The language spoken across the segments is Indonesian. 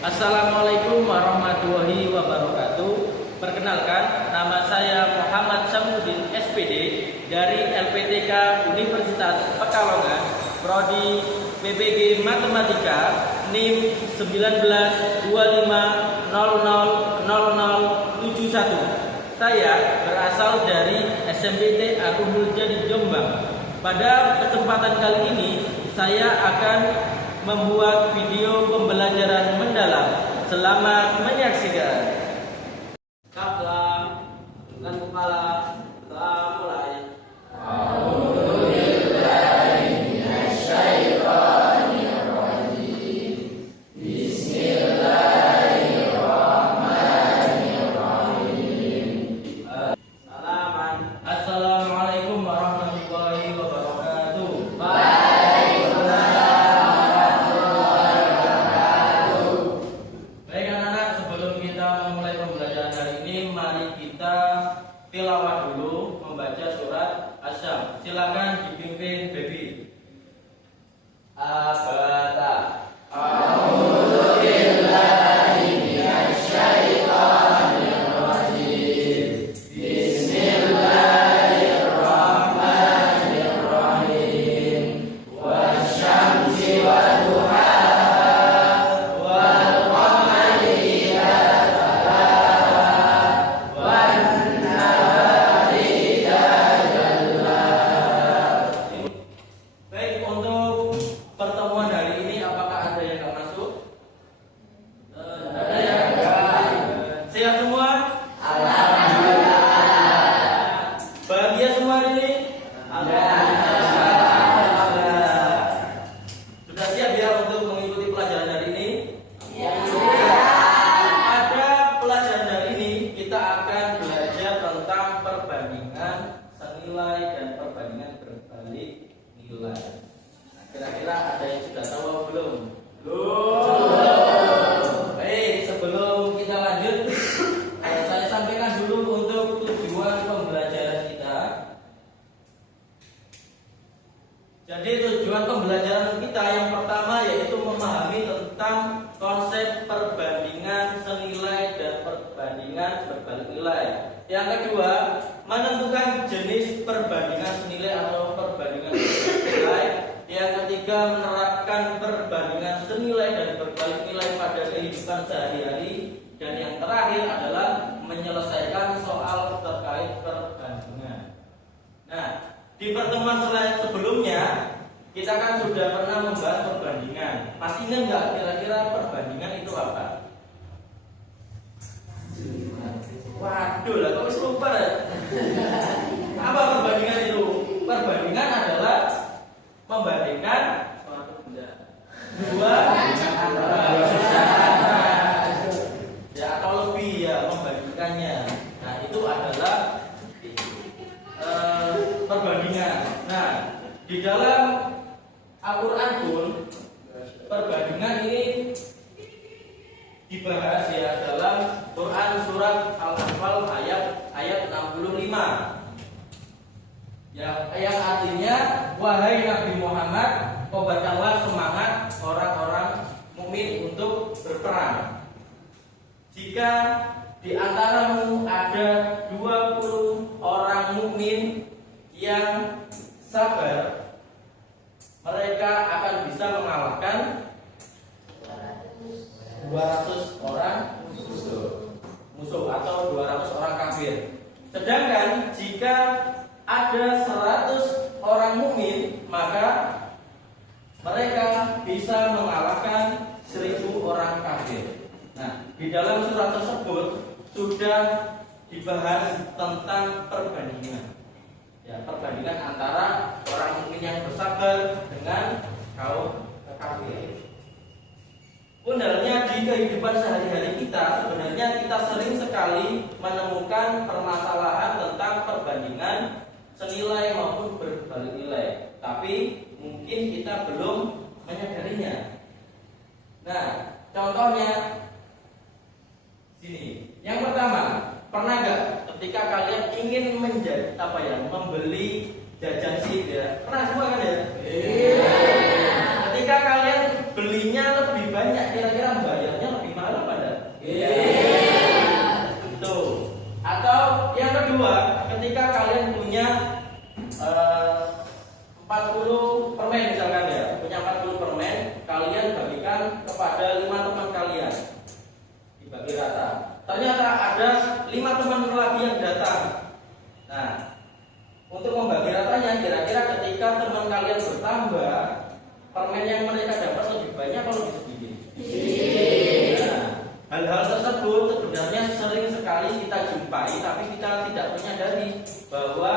Assalamualaikum warahmatullahi wabarakatuh. Perkenalkan, nama saya Muhammad Samsudin SPD dari LPTK Universitas Pekalongan, Prodi PPG Matematika, NIM 1925000071. Saya berasal dari SMPT Agung Muljadi Jombang. Pada kesempatan kali ini, saya akan membuat video pembelajaran mendalam. Selamat menyaksikan. Kaplam dengan kepala telah mulai. Assalamualaikum warahmatullahi wabarakatuh. Baik anak-anak, sebelum kita memulai pembelajaran hari ini, mari kita tilawah dulu membaca surat Asy-Syams. Silakan dipimpin Baby. Abata. Baik, untuk pertemuan hari ini apakah ada yang nggak masuk? Ada ya? Sehat semua? Bahagia semua hari ini? Sudah siap ya untuk mengikuti pelajaran hari ini? Pada pelajaran hari ini kita akan belajar tentang perbandingan senilai dan perbandingan berbalik nilai. Nah, kira-kira ada yang sudah tahu atau belum? Baik, sebelum kita lanjut, saya sampaikan dulu untuk tujuan pembelajaran kita. Jadi tujuan pembelajaran kita yang pertama yaitu memahami tentang konsep perbandingan senilai dan perbandingan berbalik nilai. Yang kedua, menentukan jenis perbandingan senilai atau perbandingan berbalik nilai. Yang ketiga, menerapkan perbandingan senilai dan berbalik nilai pada kehidupan sehari-hari. Dan yang terakhir adalah menyelesaikan soal terkait perbandingan. Nah, di pertemuan sebelumnya kita kan sudah pernah membahas perbandingan. Masih ingat nggak kira-kira perbandingan itu apa? Waduh lah, kok bisa lupa ya? Apa perbandingan itu? Perbandingan adalah membandingkan suatu benda dua ya atau lebih ya, membandingkannya. Nah, itu adalah perbandingan. Nah, di dalam Al-Quran pun perbandingan ini dibahas ya dalam Quran surat Al-Anfal ayat 65. Yang artinya, wahai Nabi Muhammad, kobarkanlah semangat orang-orang mukmin untuk berperang. Jika di antaramu ada 20 orang mukmin yang sabar, mereka akan bisa mengalahkan 200 orang musuh atau 200 orang kafir. Sedangkan jika ada 100 orang mukmin, maka mereka bisa mengalahkan 1000 orang kafir. Nah, di dalam surat tersebut sudah dibahas tentang perbandingan. Ya, perbandingan antara orang mukmin yang bersabar dengan kaum kafir. Sebenarnya di kehidupan sehari-hari kita, sebenarnya kita sering sekali menemukan permasalahan tentang perbandingan senilai maupun berbalik nilai. Tapi mungkin kita belum menyadarinya. Nah, contohnya sini. Yang pertama, pernah nggak ketika kalian ingin membeli jajan sip ya? Pernah semua kan ya? Ketika kalian belinya lebih banyak, kira-kira bayarnya lebih ternyata ada 5 teman lagi yang datang. Nah, untuk membagi ratanya, kira-kira ketika teman kalian bertambah, permen yang mereka dapat lebih banyak atau lebih sedikit? Nah, hal-hal tersebut sebenarnya sering sekali kita jumpai, tapi kita tidak menyadari bahwa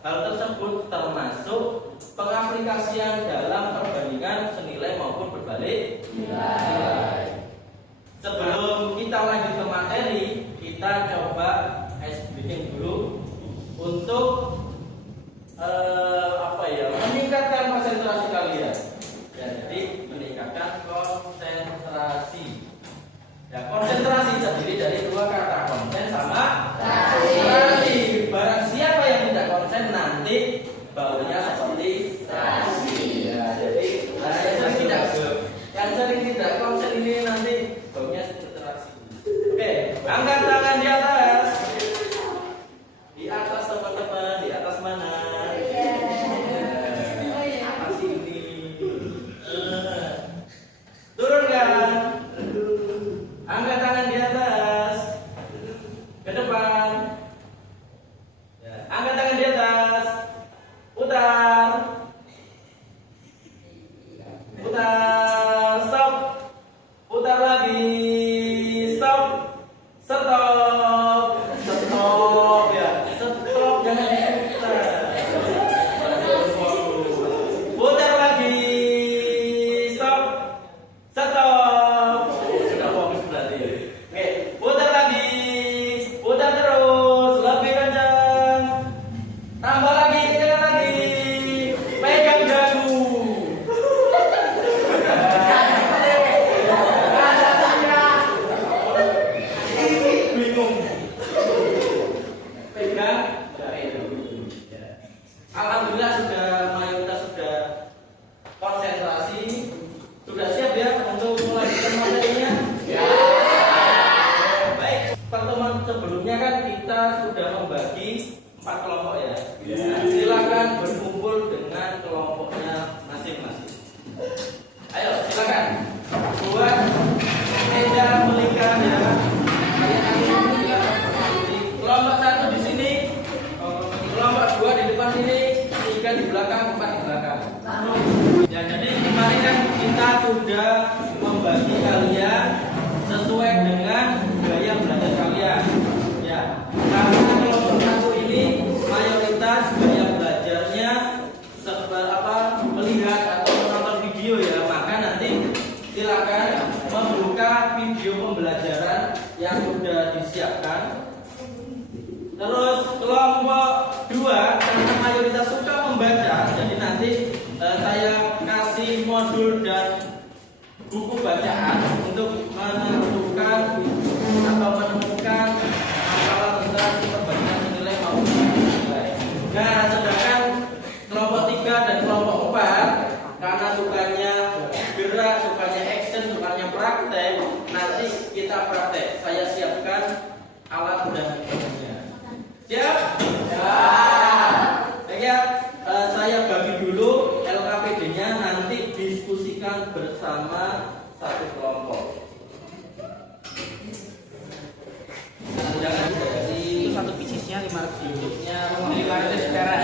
hal tersebut termasuk pengaplikasian dalam perbandingan senilai maupun berbalik nilai. Sebelum kita lanjut ke materi, kita coba ice breaking dulu untuk meningkatkan konsentrasi kalian. Jadi meningkatkan konsentrasi. Ya, konsentrasi terdiri dari 2 kata, konsen sama konsentrasi. Barang siapa yang tidak konsen nanti baunya seperti terasi. Ya, jadi yang sering tidak konsen ini nanti baunya seperti terasi. Oke, angkat tangan di atas. Di atas teman-teman, di atas mana? Atas ini. Turunkan. Angkat tangan di atas. Ke depan. Ya, angkat tangan di atas. Putar. Putar. Stop. Putar lagi. Stop. Stop. Stop ya. Stop, jangan diputar. Putar lagi. Stop. Stop. Sudah fokus berarti. Oke, putar lagi. Putar terus, lebih kencang. Tambah lagi, kencang lagi. Pegang dagu. Bingung. Pegang dagu. Alhamdulillah mayoritas sudah konsentrasi. Sudah siap ya untuk melanjutkan materinya? Ya. Baik, pertemuan sebelumnya kan kita sudah membagi 4 kelompok ya. Nah, silakan berkumpul dengan kelompoknya masing-masing. Ayo, silakan buat meja melingkar ya. Kelompok 1 di sini, kelompok 2 di depan sini, 3 di belakang, 4 di belakang. Ya, jadi kemarin kan kita sudah membagi kalian sesuai dengan gaya belajar kalian. Ya, karena kelompok 1 ini mayoritas gaya belajarnya melihat atau menonton video ya, maka nanti silakan membuka video pembelajaran yang sudah disiapkan. Terus kelompok 2 karena mayoritas suka membaca, jadi nanti saya kasih modul dan buku bacaan untuk menentukan atau menemukan masalah tentang perbandingan nilai maupun nilai. Nah, sedangkan kelompok 3 dan kelompok 4 karena sukanya gerak, sukanya action, sukanya praktek, nanti kita praktek. Saya siapkan alat dan metodenya. Siap? Ya. Ya, saya bagi dulu LKPD-nya, nanti diskusikan bersama satu kelompok. Jangan dari Satu bisnisnya 500 unitnya 500 perak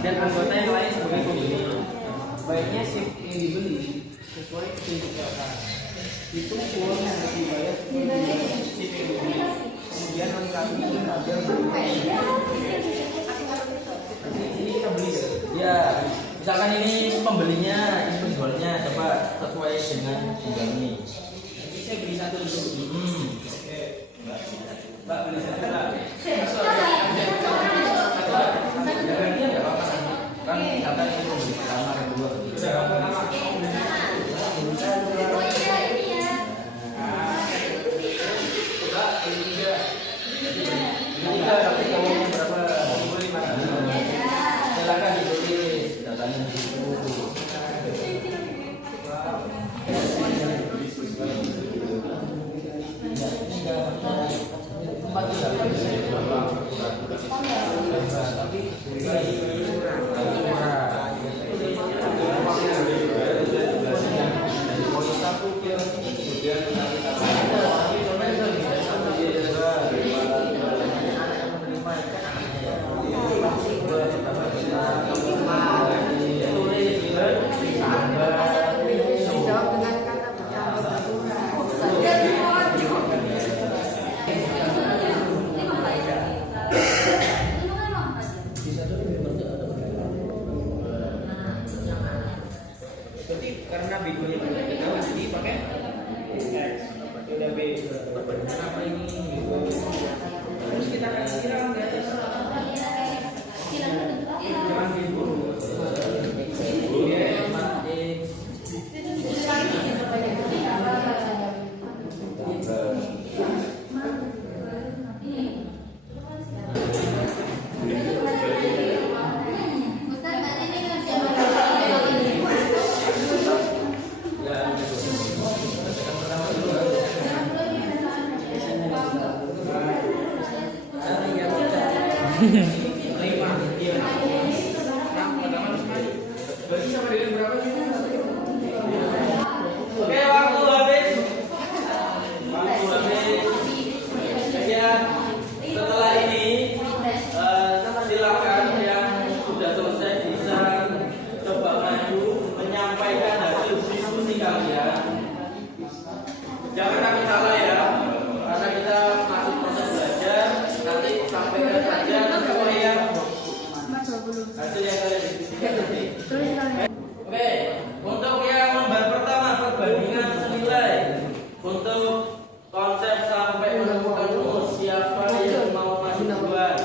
dan anggota yang lain sebagai pembeli. Baiknya shift yang dibeli sesuai kebijakan. Itu uang yang harus dibayar sesuai shift yang dibeli. Kemudian lengkapi tabel ini kita beli ya. Misalkan ini pembelinya, ini penjualnya, coba sesuai dengan jumlah ini. Jadi saya beli satu dulu. Oke, Mbak beli satu Mbak. Gantian nggak apa-apa kan misalkan ini pembeli pertama, kedua, ketiga, tapi kamunya berapa? Silakan ditulis datanya di situ. udah B perbandingan apa ini gitu. Terus kita kasih silang di atas. Jangan diburu. Oke, waktu habis. Waktu habis. Ya, setelah ini silakan yang sudah selesai bisa coba maju menyampaikan hasil diskusi kalian. Jangan takut salah ya, karena kita masuk proses belajar. Nanti sampaikan saja apa yang hasil yang kalian diskusikan nanti. Oke, untuk yang lembar pertama perbandingan senilai. Untuk konsep sampai menemukan rumus, siapa yang mau maju duluan?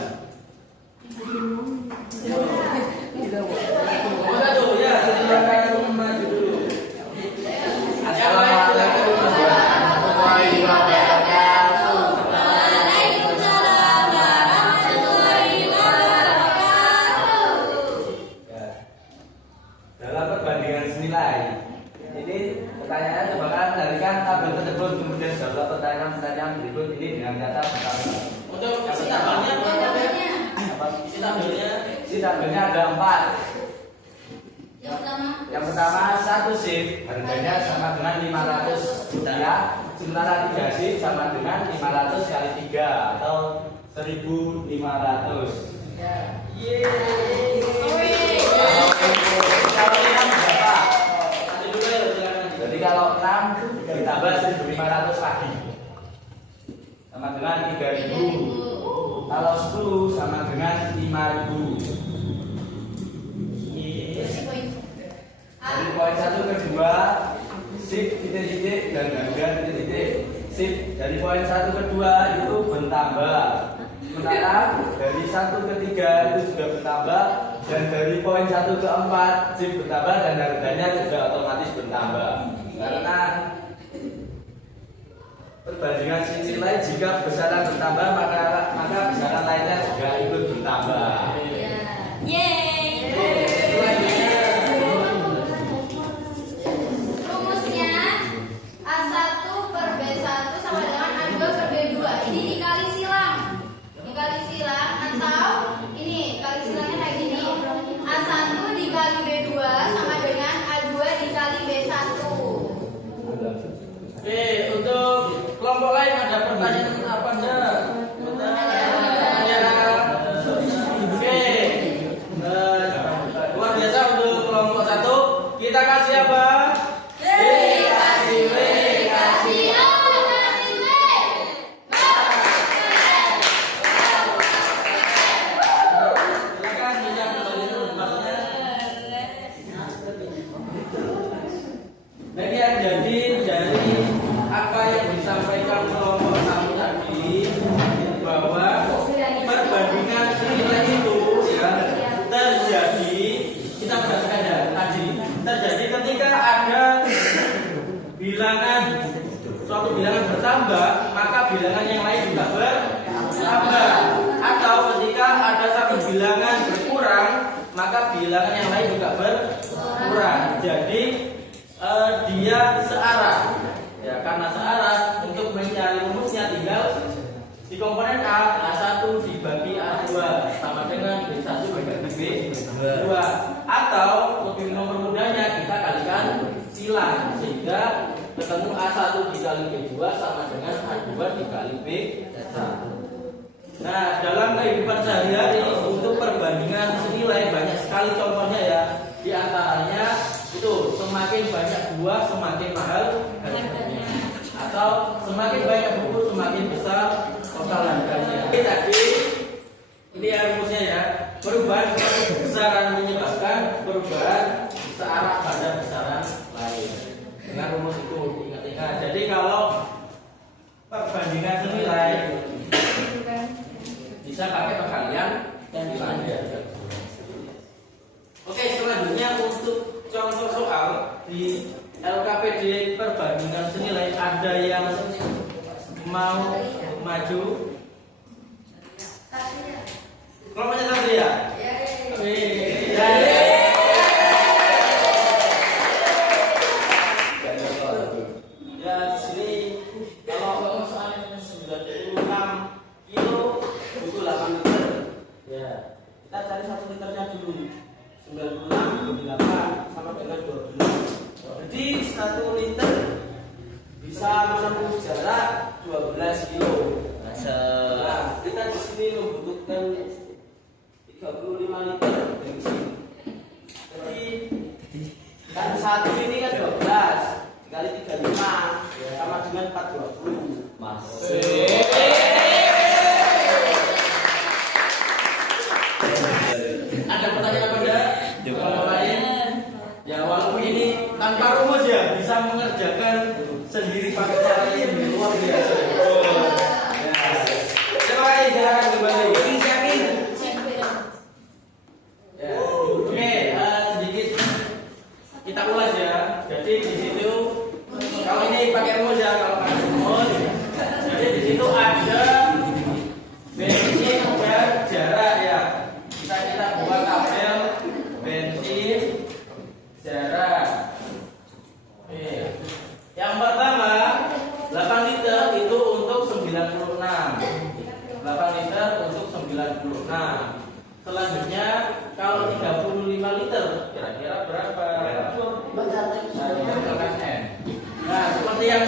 Oh, satu ya, silakan maju dulu. Yang lain silakan maju. Dalam perbandingan senilai, ini pertanyaannya coba kan darikan tabel tersebut kemudian jawab pertanyaan-pertanyaan berikut ini dengan kata pertama. Untuk isi tabelnya apa? Isi tabelnya. Isi tabelnya ada 4. Yang pertama 1 shift harganya sama dengan 500 rupiah, sementara 3 shift sama dengan 500 kali 3 atau 1.500. Kalau 6 berapa? Jadi kalau 6 ditambah 1.500 lagi sama dengan 3.000. Kalau 10 sama dengan 5.000. Dari poin 1 ke 2 shift titik-titik dan harga titik-titik. Shift dari poin 1 ke 2 itu bertambah. Sementara dari 1 ke 3 itu juga bertambah, dan dari poin 1 ke 4 shift bertambah dan harganya juga otomatis bertambah. Karena perbandingan nilai jika besaran bertambah maka besaran lainnya juga ikut bertambah. Rumusnya A1 per B1 sama dengan A2 per B2. Ini dikali silang. Dikali silang atau ini kali silangnya kayak gini. A1 dikali B2 sama dengan A2 dikali B1. Oke, untuk kelompok lain ada pertanyaan apa enggak? Oke, luar biasa untuk kelompok 1. Kita kasih apa? Kasih W, kasih O, kasih W. Silakan bisa kembali ke tempatnya. Nah, ini jadi dari apa yang disampaikan kelompok 1 tadi, bahwa perbandingan nilai itu ya terjadi, kita berdasarkan ya tadi, terjadi ketika ada bilangan, suatu bilangan bertambah, maka bilangan yang lain juga bertambah. Atau ketika ada satu bilangan berkurang, maka bilangan yang lain juga berkurang. Jadi dia searah. Ya, karena searah, untuk mencari rumusnya tinggal di komponen A, A1 dibagi A2 sama dengan B1 dibagi B2. Atau lebih mempermudahnya kita kalikan silang sehingga ketemu A1 dikali B2 sama dengan A2 dikali B1. Nah, dalam kehidupan sehari-hari untuk perbandingan senilai banyak sekali contohnya ya. Di antaranya itu semakin banyak buah semakin mahal harganya, atau semakin banyak buku semakin besar total harganya. Ini tadi ini rumusnya ya. Perubahan besaran menyebabkan perubahan searah pada besaran lain. Dengan rumus itu ingat-ingat. Jadi kalau mau maju? Kelompoknya Satria. Ya, di sini kalau soalnya 96 kilo butuh 8 liter. Ya, kita cari 1 liternya dulu. 96 8 sama dengan 12. Jadi 1 liter bisa menempuh jarak 12 kilo. Nah, kita di sini membutuhkan 35 liter bensin. Jadi kan 1 ini kan 12 dikali 35 sama dengan 420. Ada pertanyaan apa enggak? Jawaban lain? Ya walaupun ini tanpa rumus ya bisa mengerjakan sendiri pakai cara yang luar biasa. Ya. Coba silakan kembali. Yakin? Ya. Oke, sedikit kita ulas ya. Jadi di situ kalau ini pakai rumus ya, kalau pakai rumus. Jadi di situ ada bensin dan jarak ya. Kita buat tabel bensin jarak. Oke. Yang pertama 8 liter itu untuk 96. 8 liter untuk 96. Selanjutnya kalau 35 liter kira-kira berapa? Nah, seperti yang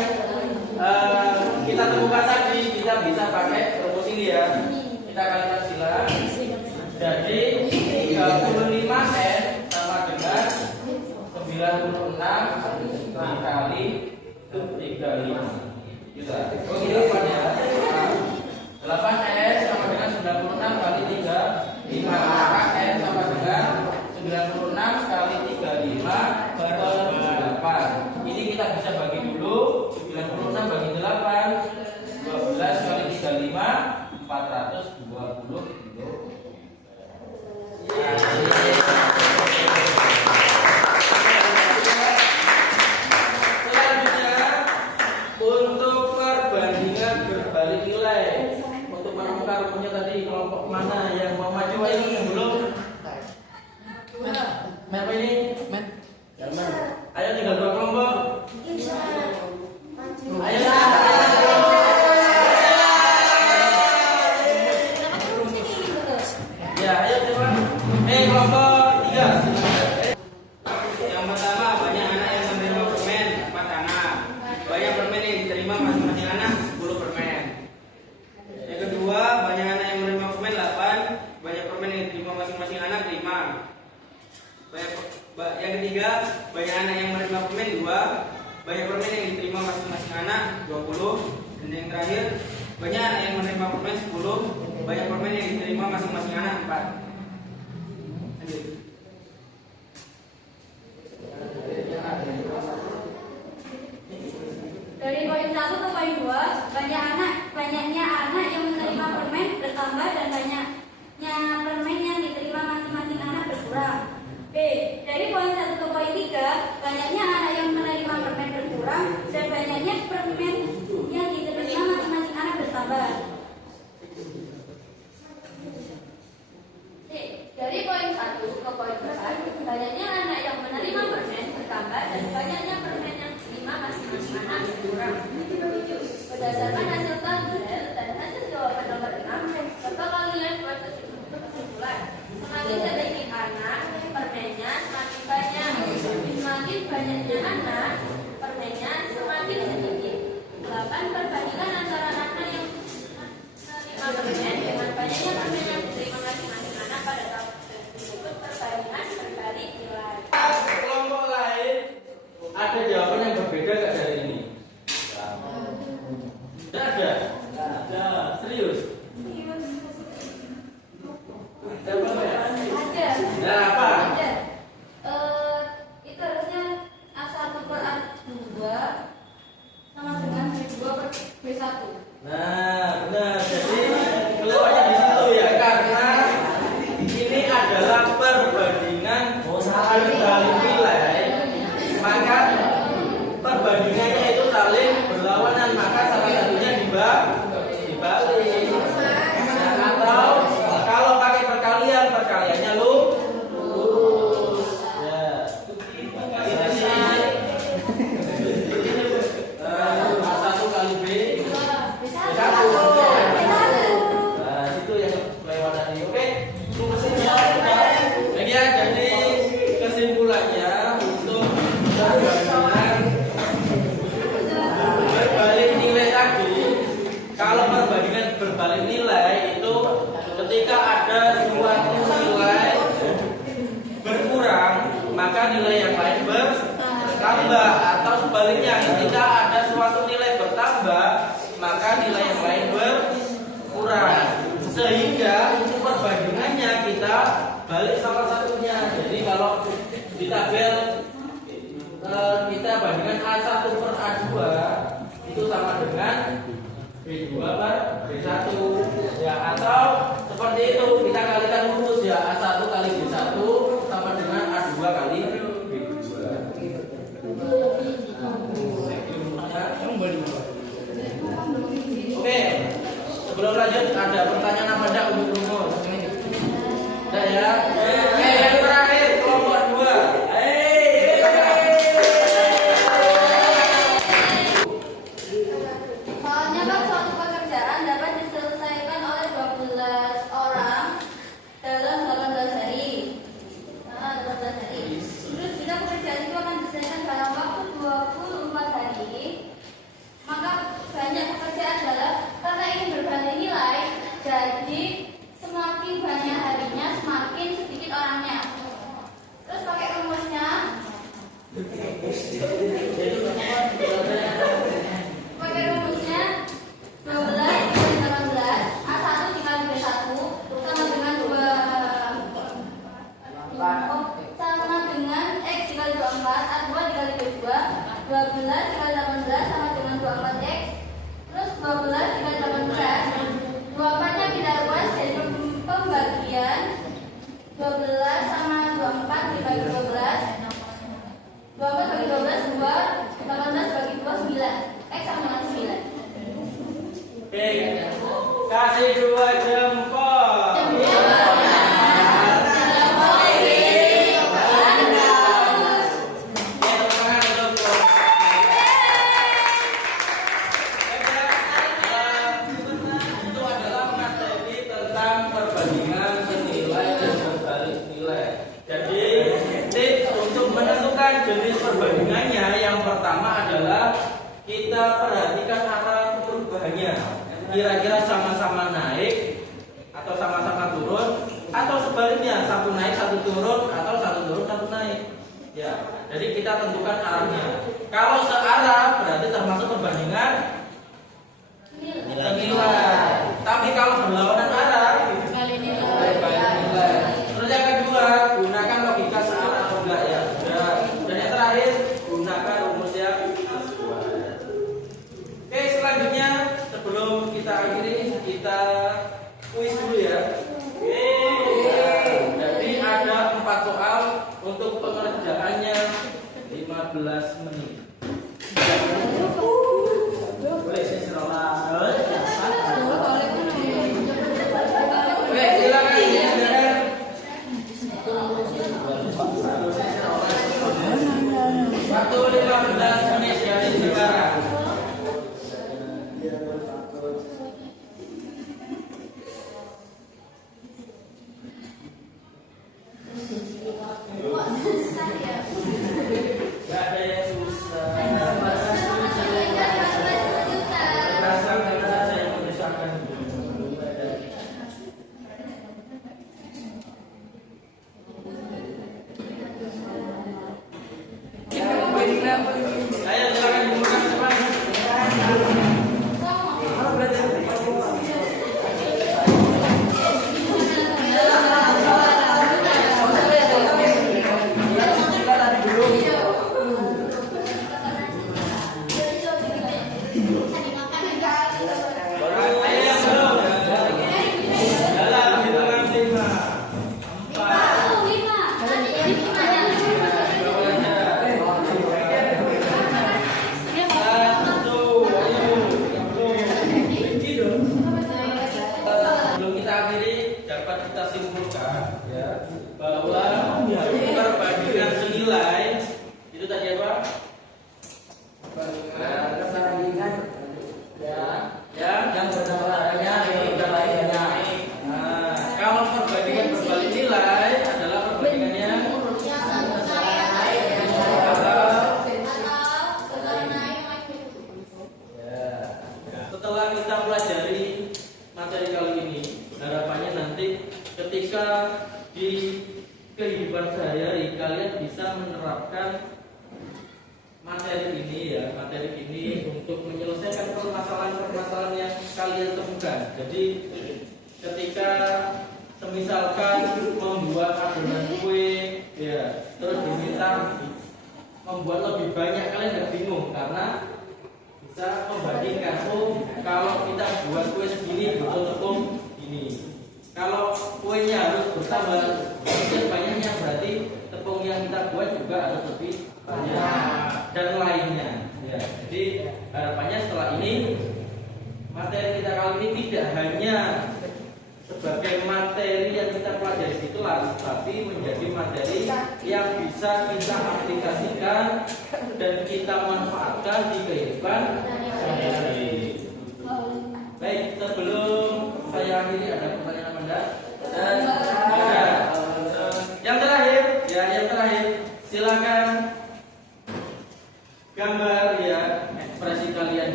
kita temukan tadi, kita bisa pakai rumus ini ya. Kita kalikan silang. Jadi 35N sama dengan 96 dikali 35. Gitu. Oh, ini jawabannya. 8N sama dengan 96 kali 35. Maka N sama dengan 96 kali 35 per 8. Ini kita bisa bagi dulu. 96 bagi 8, 12 kali 35, 420 kilo. Selanjutnya untuk perbandingan berbalik nilai. Untuk menemukan rumusnya tadi kelompok mana yang mau maju ini yang belum? Apa ini? Ayo tinggal 2 kelompok. Ayo. Ya, ayo coba. Kelompok 3. Yang pertama, banyak anak yang menerima permen 4 anak. Banyak permen yang diterima masing-masing anak 10 permen. Yang kedua, banyak anak yang menerima permen 8. Banyak permen yang diterima masing-masing anak 5. Yang ketiga, banyak anak yang menerima permen 2. Banyak permen yang diterima masing-masing anak 20. Dan yang terakhir, banyak anak yang menerima permen 10. Banyak permen yang diterima masing-masing anak 4. Lanjut. Dari poin 1 ke poin 2, banyaknya anak yang menerima permen bertambah dan banyaknya permen yang diterima masing-masing anak berkurang. B. Dari poin 1 ke poin 3, banyaknya anak yang menerima permen berkurang dan banyaknya permen yang diterima masing-masing anak bertambah. C. Dari poin 1 ke poin 4, banyaknya anak yang menerima permen bertambah dan banyaknya permen yang diterima masing-masing anak berkurang. 7. Berdasarkan hasil tabel dan hasil jawaban nomor 6, serta kalian buat kesimpulan. Semakin sedikit anak, permennya semakin banyak. Semakin banyaknya anak, permennya semakin sedikit. 8. Perbandingan antara anak yang menerima permen dengan banyaknya permen yang diterima masing-masing anak pada tahun tersebut perbandingan berbalik nilai. Kelompok lain ada jawaban yang berbeda nggak dari ini? Tidak ada. Ada. Serius? Ada apa ya? Ada. Nah, apa? Ada. Itu harusnya A1 per A2 sama dengan B2 per B1. Nah, benar. Jadi keluarnya di situ ya, karena ini adalah perbandingan berbalik nilai. Maka perbandingannya itu saling berlawanan, maka salah satunya dibalik. berbalik nilai itu ketika ada suatu nilai berkurang maka nilai yang lain bertambah, atau sebaliknya ketika ada suatu nilai bertambah maka nilai yang lain berkurang, sehingga untuk perbandingannya kita balik salah satunya. Jadi kalau di tabel kita bandingkan A1 per A2 itu sama dengan B2 per B1 ya, atau seperti itu kita kalikan rumus ya, A1 kali B1 sama dengan A2 kali B2. Oke, sebelum lanjut ada pertanyaan apa enggak untuk rumus? Ada ya? Yang terakhir kelompok 2. Soalnya kan suatu pekerjaan dapat diselesaikan oleh 12 orang dalam 18 hari. 18 hari. Terus jika pekerjaan itu akan diselesaikan dalam waktu 24 hari, maka banyak pekerjaan adalah karena ini berbanding nilai, jadi semakin banyak harinya semakin sedikit orangnya. Terus pakai rumusnya. Pakai rumusnya 12 dikali 18 A1 dikali B1 sama dengan 2 sama dengan X dikali 24 A2 dikali B2 12 dikali 18 sama dengan 24X, terus 12 dikali 18 24 nya kita ruas jadi pembagian 12 sama 24 dibagi 12 24 bagi 12 2 18 bagi 2 9 X sama dengan 9. Oke, kasih 2 jempol. Itu adalah materi tentang perbandingan senilai dan berbalik nilai. Jadi tips untuk menentukan jenis perbandingannya yang pertama adalah kita perhatikan arah perubahannya. Kira-kira sama-sama naik atau sama-sama turun, atau sebaliknya satu naik satu turun, atau satu turun satu naik. Ya, jadi kita tentukan arahnya. Kalau searah berarti termasuk perbandingan senilai. Tapi kalau berlawanan arah Kali balik nilai. Terus yang kedua, gunakan logika searah atau enggak ya. Dan yang terakhir, gunakan rumus yang sesuai. Oke, selanjutnya sebelum kita akhiri kita kuis dulu ya. Jadi ada 4 soal untuk pengerjaannya 15 menit. Boleh saya serah. Oke, silakan silakan. Waktu 15 menit dari sekarang. Kok susah ya? Gak ada yang susah. Susah. Perasaan karena saja yang menyusahkan. Ayo silakan dimulai semuanya. Ayo yang belum. Jalan hitungan 5, 4. Sebelum kita akhiri dapat kita simpulkan ya bahwa perbandingan senilai itu tadi apa? Perbandingan yang berdasarkannya naik. Nah, kalau perbandingan berbalik nilai adalah perbandingannya setelah kita pelajari materi ketika di kehidupan sehari-hari kalian bisa menerapkan materi ini untuk menyelesaikan permasalahan-permasalahan yang kalian temukan. Jadi ketika misalkan membuat adonan kue, ya, terus diminta membuat lebih banyak, kalian nggak bingung karena bisa membandingkan. Oh, kalau kita buat kue segini butuh tepung ini. Kalau kuenya harus bertambah sedikit banyaknya, berarti tepung yang kita buat juga harus lebih banyak dan lainnya. Ya, jadi harapannya setelah ini materi kita kali ini tidak hanya sebagai materi yang kita pelajari di kelas, tapi menjadi materi yang bisa kita aplikasikan dan kita manfaatkan di kehidupan sehari-hari.